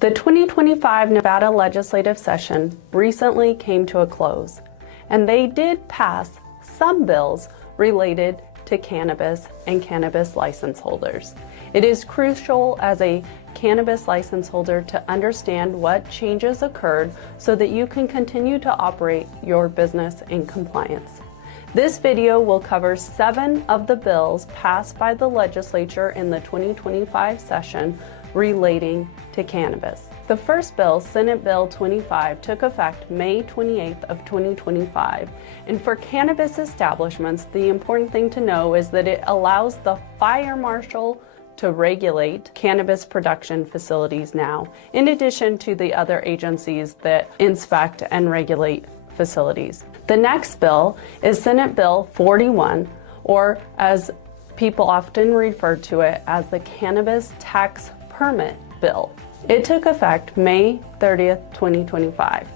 The 2025 Nevada legislative session recently came to a close, and they did pass some bills related to cannabis and cannabis license holders. It is crucial as a cannabis license holder to understand what changes occurred so that you can continue to operate your business in compliance. This video will cover 7 of the bills passed by the legislature in the 2025 session relating to cannabis. The first bill, Senate Bill 25, took effect May 28th of 2025. And for cannabis establishments, the important thing to know is that it allows the fire marshal to regulate cannabis production facilities now, in addition to the other agencies that inspect and regulate facilities. The next bill is Senate Bill 41, or as people often refer to it as the Cannabis Tax Permit Bill. It took effect May 30th, 2025.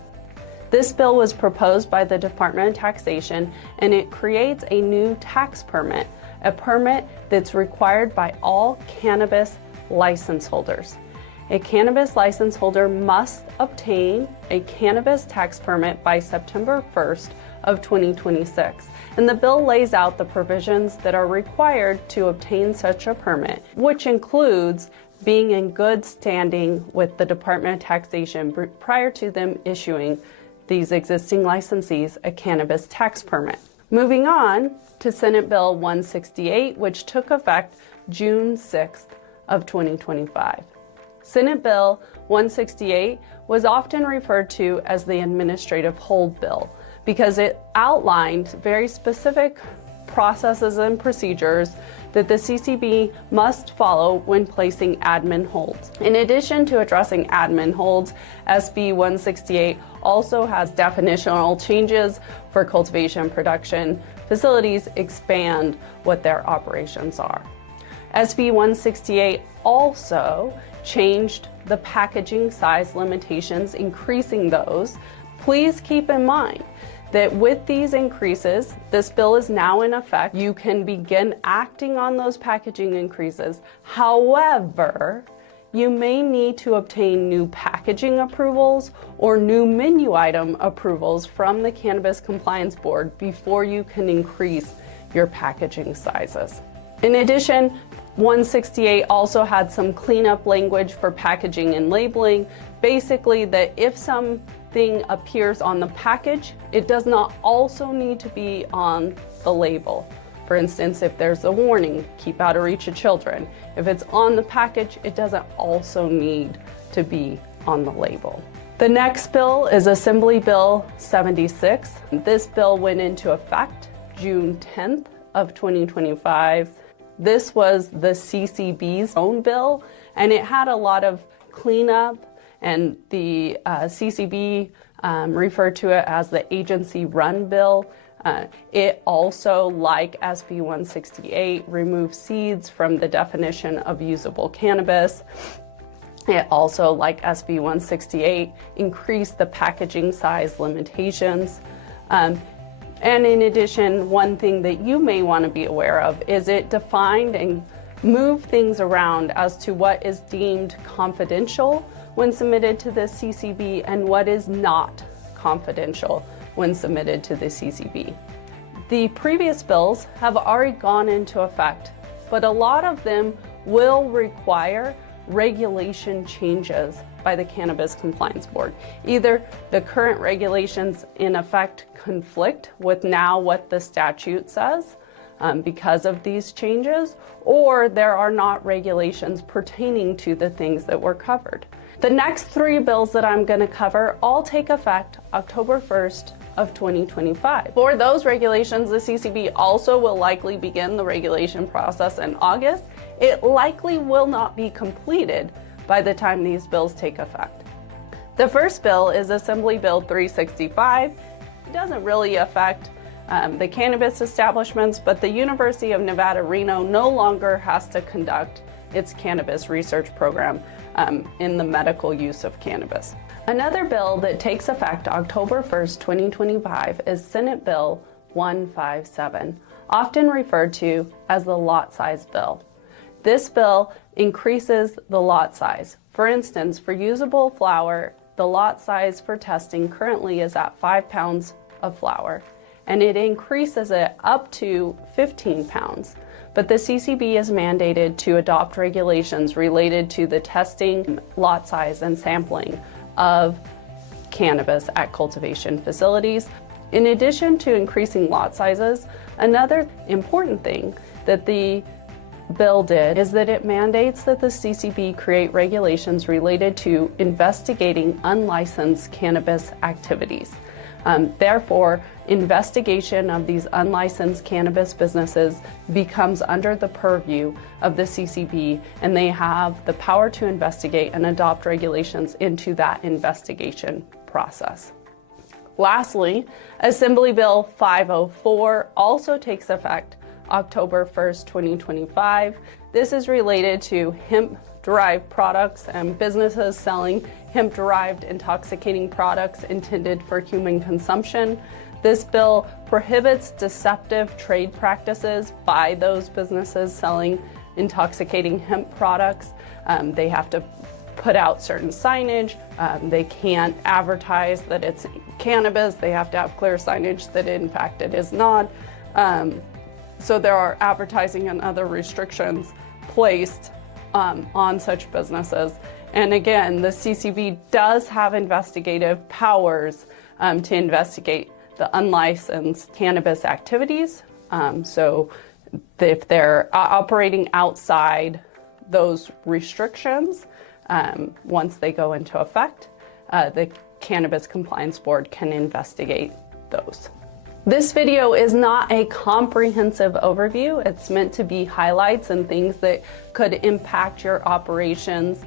This bill was proposed by the Department of Taxation, and it creates a new tax permit, a permit that's required by all cannabis license holders. A cannabis license holder must obtain a cannabis tax permit by September 1st of 2026. And the bill lays out the provisions that are required to obtain such a permit, which includes being in good standing with the Department of Taxation prior to them issuing these existing licensees a cannabis tax permit. Moving on to Senate Bill 168, which took effect June 6th of 2025. Senate Bill 168 was often referred to as the administrative hold bill because it outlined very specific processes and procedures that the CCB must follow when placing admin holds. In addition to addressing admin holds, SB 168 also has definitional changes for cultivation and production facilities, expand what their operations are. SB 168 also changed the packaging size limitations, increasing those. Please keep in mind that with these increases, this bill is now in effect. You can begin acting on those packaging increases. However, you may need to obtain new packaging approvals or new menu item approvals from the Cannabis Compliance Board before you can increase your packaging sizes. In addition, 168 also had some cleanup language for packaging and labeling. Basically, that if something appears on the package, it does not also need to be on the label. For instance, if there's a warning, keep out of reach of children. If it's on the package, it doesn't also need to be on the label. The next bill is Assembly Bill 76. This bill went into effect June 10th of 2025. This was the CCB's own bill, and it had a lot of cleanup, and the CCB referred to it as the agency-run bill. It also, like SB 168, removed seeds from the definition of usable cannabis. It also, like SB 168, increased the packaging size limitations. And in addition, one thing that you may want to be aware of is it defined and moved things around as to what is deemed confidential when submitted to the CCB and what is not confidential when submitted to the CCB. The previous bills have already gone into effect, but a lot of them will require regulation changes by the Cannabis Compliance Board. Either the current regulations in effect conflict with now what the statute says because of these changes, or there are not regulations pertaining to the things that were covered. The next 3 bills that I'm going to cover all take effect October 1st of 2025. For those regulations, the CCB also will likely begin the regulation process in August. It likely will not be completed by the time these bills take effect. The first bill is Assembly Bill 365. It doesn't really affect the cannabis establishments, but the University of Nevada, Reno no longer has to conduct its cannabis research program in the medical use of cannabis. Another bill that takes effect October 1st, 2025 is Senate Bill 157, often referred to as the lot size bill. This bill increases the lot size. For instance, for usable flower, the lot size for testing currently is at 5 pounds of flower, and it increases it up to 15 pounds. But the CCB is mandated to adopt regulations related to the testing, lot size, and sampling of cannabis at cultivation facilities. In addition to increasing lot sizes, another important thing that the bill did is that it mandates that the CCB create regulations related to investigating unlicensed cannabis activities. Therefore, investigation of these unlicensed cannabis businesses becomes under the purview of the CCB, and they have the power to investigate and adopt regulations into that investigation process. Lastly, Assembly Bill 504 also takes effect October 1st, 2025. This is related to hemp-derived products and businesses selling hemp-derived intoxicating products intended for human consumption. This bill prohibits deceptive trade practices by those businesses selling intoxicating hemp products. They have to put out certain signage. They can't advertise that it's cannabis. They have to have clear signage that in fact it is not. So there are advertising and other restrictions placed on such businesses. And again, the CCB does have investigative powers to investigate the unlicensed cannabis activities. So if they're operating outside those restrictions, once they go into effect, the Cannabis Compliance Board can investigate those. This video is not a comprehensive overview. It's meant to be highlights and things that could impact your operations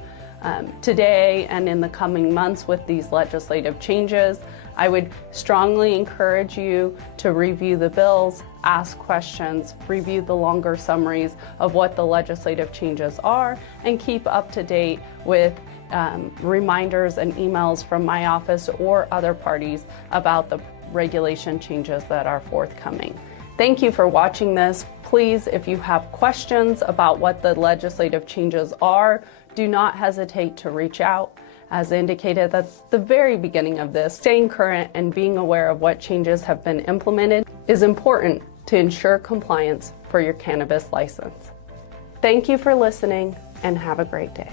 today and in the coming months with these legislative changes. I would strongly encourage you to review the bills, ask questions, review the longer summaries of what the legislative changes are, and keep up to date with reminders and emails from my office or other parties about the regulation changes that are forthcoming. Thank you for watching this. Please, if you have questions about what the legislative changes are, do not hesitate to reach out. As indicated at the very beginning of this, staying current and being aware of what changes have been implemented is important to ensure compliance for your cannabis license. Thank you for listening and have a great day.